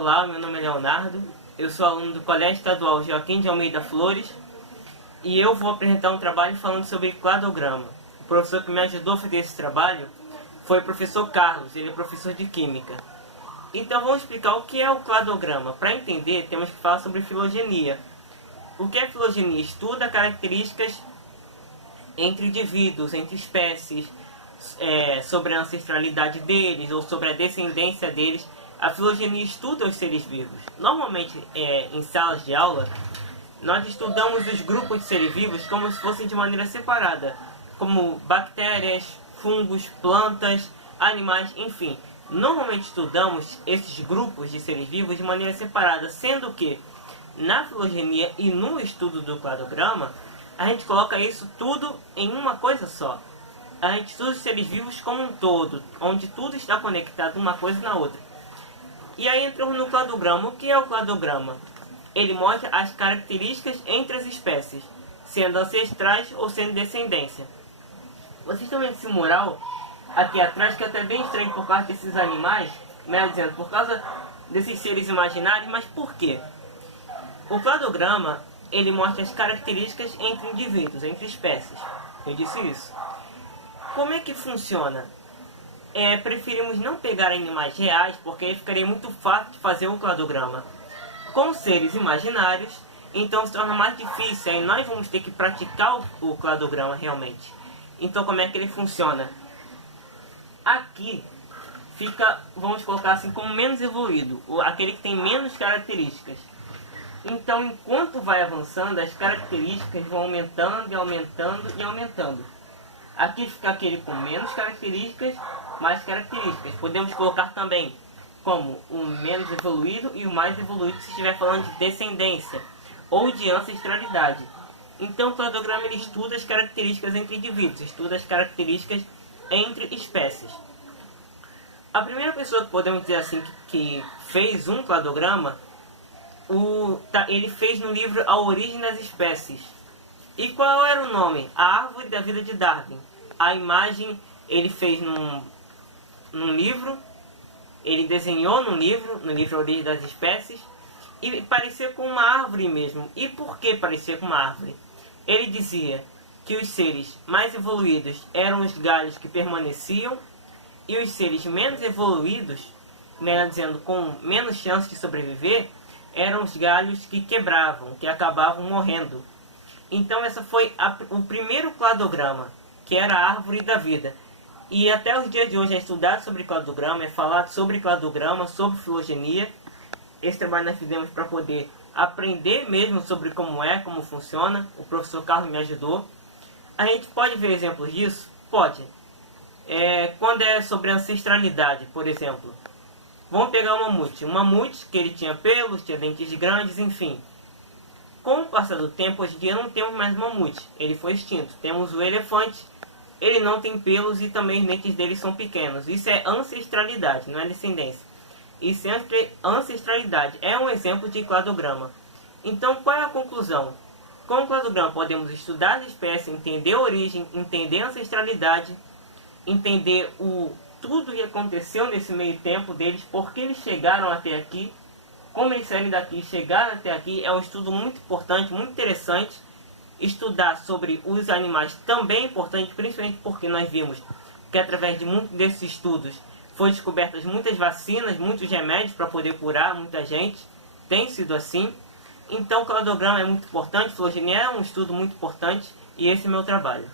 Olá, meu nome é Leonardo, eu sou aluno do Colégio Estadual Joaquim de Almeida Flores e eu vou apresentar um trabalho falando sobre cladograma. O professor que me ajudou a fazer esse trabalho foi o professor Carlos, ele é professor de Química. Então vamos explicar o que é o cladograma. Para entender, temos que falar sobre filogenia. O que é filogenia? Estuda características entre indivíduos, entre espécies, sobre a ancestralidade deles ou sobre a descendência deles. A filogenia estuda os seres vivos. Normalmente, em salas de aula, nós estudamos os grupos de seres vivos como se fossem de maneira separada, como bactérias, fungos, plantas, animais, enfim. Normalmente estudamos esses grupos de seres vivos de maneira separada, sendo que na filogenia e no estudo do cladograma, a gente coloca isso tudo em uma coisa só. A gente estuda os seres vivos como um todo, onde tudo está conectado uma coisa na outra. E aí entramos no cladograma. O que é o cladograma? Ele mostra as características entre as espécies, sendo ancestrais ou sendo descendência. Vocês estão vendo esse mural aqui atrás, que é até bem estranho por causa desses animais, melhor dizendo, por causa desses seres imaginários, mas por quê? O cladograma, ele mostra as características entre indivíduos, entre espécies. Eu disse isso. Como é que funciona? Preferimos não pegar animais reais, porque aí ficaria muito fácil de fazer um cladograma. Com seres imaginários, então se torna mais difícil, aí nós vamos ter que praticar o cladograma realmente. Então como é que ele funciona? Aqui fica, vamos colocar assim, como menos evoluído, aquele que tem menos características. Então enquanto vai avançando, as características vão aumentando e aumentando e aumentando. Aqui fica aquele com menos características, mais características. Podemos colocar também como o menos evoluído e o mais evoluído se estiver falando de descendência ou de ancestralidade. Então o cladograma ele estuda as características entre indivíduos, estuda as características entre espécies. A primeira pessoa que podemos dizer assim que fez um cladograma, ele fez no livro A Origem das Espécies. E qual era o nome? A Árvore da Vida de Darwin. A imagem ele fez num livro, ele desenhou no livro A Origem das Espécies, e parecia com uma árvore mesmo. E por que parecia com uma árvore? Ele dizia que os seres mais evoluídos eram os galhos que permaneciam, e os seres menos evoluídos, melhor dizendo, com menos chance de sobreviver, eram os galhos que quebravam, que acabavam morrendo. Então esse foi o primeiro cladograma, que era a árvore da vida. E até os dias de hoje é estudado sobre cladograma, é falado sobre cladograma, sobre filogenia. Esse trabalho nós fizemos para poder aprender mesmo sobre como funciona. O professor Carlos me ajudou. A gente pode ver exemplos disso? Pode. Quando é sobre ancestralidade, por exemplo. Vamos pegar o mamute. O mamute, que ele tinha pelos, tinha dentes grandes, enfim. Com o passar do tempo, hoje em dia não temos mais mamute, ele foi extinto. Temos o elefante, ele não tem pelos e também os dentes dele são pequenos. Isso é ancestralidade, não é descendência. Isso é ancestralidade, é um exemplo de cladograma. Então qual é a conclusão? Com o cladograma podemos estudar as espécies, entender a origem, entender a ancestralidade, entender tudo que aconteceu nesse meio tempo deles, por que eles chegaram até aqui. Como eles saíram daqui e chegaram até aqui é um estudo muito importante, muito interessante. Estudar sobre os animais também é importante, principalmente porque nós vimos que através de muitos desses estudos foram descobertas muitas vacinas, muitos remédios para poder curar muita gente. Tem sido assim. Então o cladograma é muito importante, filogenia é um estudo muito importante e esse é o meu trabalho.